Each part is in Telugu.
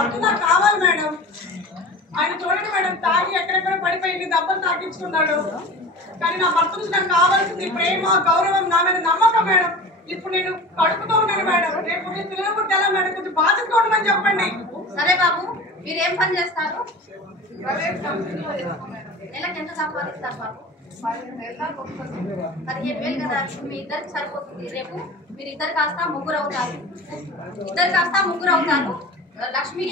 భర్త నాకు కావాలి మేడం. ఆయన చూడండి మేడం, తాగి ఎక్కడెక్కడ పడిపోయింది, దెబ్బలు తాకించుకున్నాడు. కానీ నా భర్త నుంచి నాకు కావాల్సింది ప్రేమ, గౌరవం, నా మీద నమ్మకం మేడం. ఇప్పుడు నేను కడుపుతో ఉన్నాను మేడం. రేపు నేను పిల్లలు పుట్టాలా మేడం, కొంచెం బాధ్యతగా ఉండమని చెప్పండి. సరే బాబు, మీరు ఏం పని చేస్తారు? నెలకి ఎంత సంపాదిస్తారు బాబు? 15,000 కదా, మీ ఇద్దరికి సరిపోతుంది. రేపు మీరు ఇద్దరు కాస్త ముగ్గురు అవుతారు. లక్ష్మి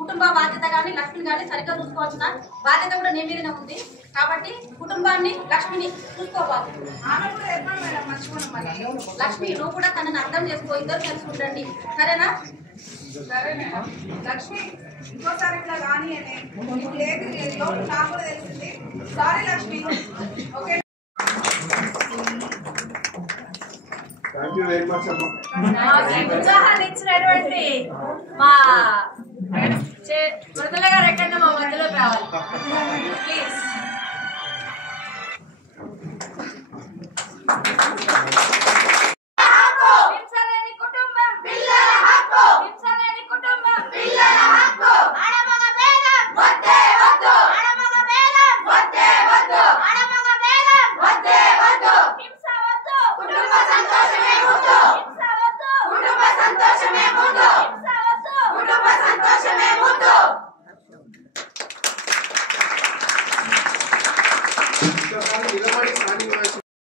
కుటుంబ బాధ్యత కానీ లక్ష్మిని కానీ సరిగ్గా చూసుకోవాల్సిన బాధ్యత కూడా నీ మీదనే ఉంది. కాబట్టి కుటుంబాన్ని, లక్ష్మిని చూసుకోవాలి. లక్ష్మి, నువ్వు కూడా తనని అర్థం చేసుకో. ఇద్దరు కలిసి ఉండండి, సరేనా? సరే మేడం. లక్ష్మి, ఇంకోసారి ఇట్లా కానీ లేదు నాకు కూడా తెలిసింది. సారీ లక్ష్మి. ఓకే, ఉత్సాహాన్ని ఇచ్చినటువంటి మా మృదుల గారు ఎక్కడన్నా మా మధ్యలోకి రావాలి ప్లీజ్.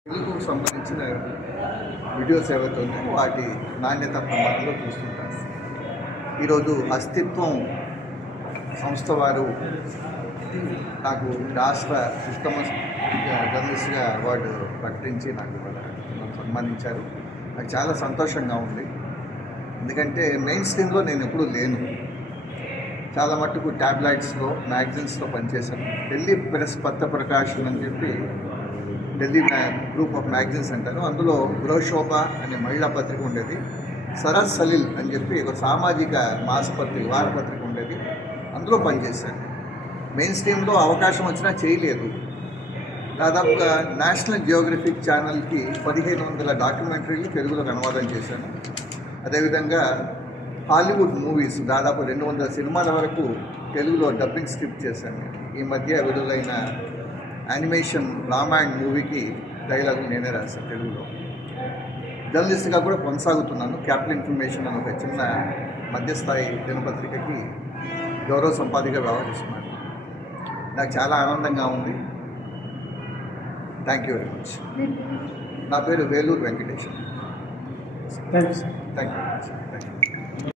తెలుగుకు సంబంధించిన వీడియోస్ ఏవైతే ఉన్నాయో వాటి నాణ్యత ప్రమాణంలో చూస్తుంటారు. ఈరోజు అస్తిత్వం సంస్థ వారు నాకు రాష్ట్ర ఉత్తమ జర్నలిస్ట్గా అవార్డు ప్రకటించి నాకు సన్మానించారు. నాకు చాలా సంతోషంగా ఉంది. ఎందుకంటే మెయిన్ స్ట్రీమ్లో నేను ఎప్పుడూ లేను. చాలా మట్టుకు ట్యాబ్లెట్స్లో, మ్యాగజైన్స్లో పనిచేశాను. ఢిల్లీ ప్రెస్ పత్ర ప్రకాశన్ అని చెప్పి ఢిల్లీ గ్రూప్ ఆఫ్ మ్యాగజైన్స్ అంటారు. అందులో గృహశోభ అనే మహిళా పత్రిక ఉండేది. సరస్ సలీల్ అని చెప్పి ఒక సామాజిక మాసపత్రిక, వారపత్రిక ఉండేది. అందులో పనిచేశాను. మెయిన్ స్ట్రీమ్లో అవకాశం వచ్చినా చేయలేదు. దాదాపుగా నేషనల్ జియోగ్రఫిక్ ఛానల్కి 1500 డాక్యుమెంటరీలు తెలుగులోకి అనువాదం చేశాను. అదేవిధంగా హాలీవుడ్ మూవీస్ దాదాపు 200 సినిమాల వరకు తెలుగులో డబ్బింగ్ స్క్రిప్ట్ చేశాను. ఈ మధ్య విడుదలైన యానిమేషన్ రామాయణ్ మూవీకి డైలాగులు నేనే రాశాను తెలుగులో. జర్నలిస్ట్గా కూడా కొనసాగుతున్నాను. క్యాపిటల్ ఇన్ఫర్మేషన్ అని ఒక చిన్న మధ్యస్థాయి దినపత్రికకి గౌరవ సంపాదిగా వ్యవహరిస్తున్నాను. నాకు చాలా ఆనందంగా ఉంది. Thank you very much. నా పేరు Vellore Venkateswara. Thank you sir. Thank you very much. Thank you.